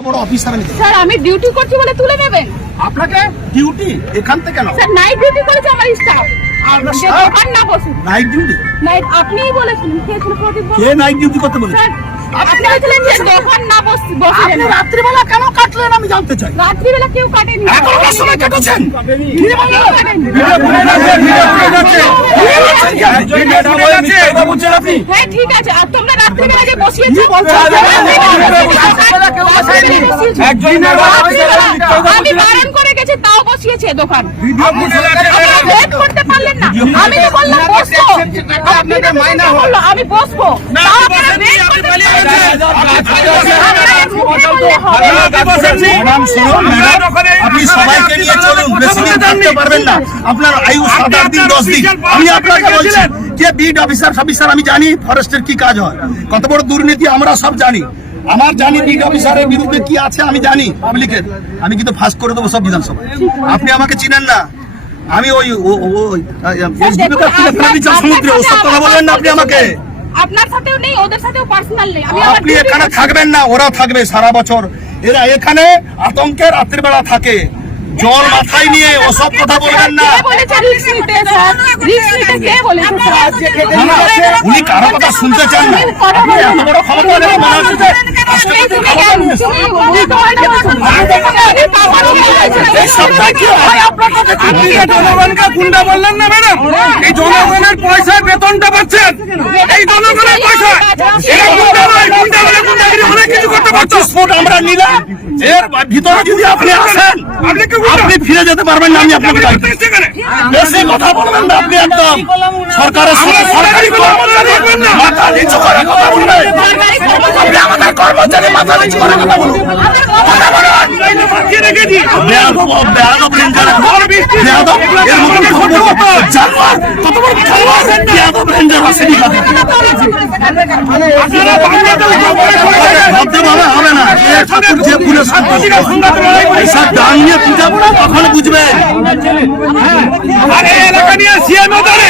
বড় অফিসার আমি। স্যার আমি ডিউটি করছি বলে তুলে নেবেন? আপনাকে ডিউটি এখান থেকে কেন স্যার নাইট ডিউটি করেছে আমার স্টাফ আপনার যে staff? দোকান না বসে নাইট ডিউটি নাইট আপনিই বলেছিলেন কে ছিল প্রদীপ কে নাইট ডিউটি করতে বলে আপনি বলেছিলেন যে দোকান না বসে আপনি রাত্রিবেলা কেন কাটলেন আমি জানতে চাই। রাত্রিবেলা কেউ কাটেনি। সময় কেটেছেন? আপনি হ্যাঁ ঠিক আছে। আর তোমরা রাত্রিবেলা যে বসিয়েছো আমি আপনি সবাইকে নিয়ে চলুন বেশি দিন থাকতে পারবেন না আপনার আয়ু সাত আট দিন দশ দিন। আমি আপনাকে বলছি বিড অফিসার অফিসার আমি জানি, ফরেস্টের কি কাজ হয়। কত বড় দুর্নীতি, আমরা সব জানি। আমার জানি বিট অফিসারের বিরুদ্ধে কি আছে আমি জানি পাবলিকের আমি কিন্তু ফাঁস করে দেবো সব বিধানসভা আপনি আমাকে চিনেন না। আমি ওই সমুদ্রে ওসব কথা বলবেন না আপনি আমাকে। আপনার সাথেও নেই ওদের সাথেও পার্সোনাল নেই। আপনি এখানে থাকবেন না ওরা থাকবে সারা বছর। এরা এখানে আতঙ্কের রাত্রিবেলা থাকে। জল মাথায় নিয়ে ওসব কথা বলবেন না উনি কারও কথা শুনতে চান না এত বড় ক্ষমতা নেই মনে হচ্ছে হয় গুন্ডা বললেন না ম্যাডাম এই জনগণের বেতনটা পাচ্ছেন এই জনগণের পয়সা এরা গুন্ডা নয় গুন্ডা হলে গুন্ডাগিরি অনেক কিছু করতে ফুট আমরা নিলাম এর ভিতরে যদি আপনি আসেন আপনি ফিরে যেতে পারবেন না আমি আপনাকে? বেশি কথা বলবেন না আপনি একদম। সরকারের সরকারি। মাথা নিচু করে কথা বলবেন আপনি আমাদের কর্মচারী মাথা নিচু করে কথা বলুন। কথা বলুন। জানোয়ার কত বড় জানোয়ার আপনারা বাংলাদেশ সরকারের সরকারের ভাবতে বাবা হবে না এ ঠাকুর যে ফুলে এইসব দান নিয়ে করা তখন বুঝবেন আর এই এলাকা নিয়ে সিএম ধরে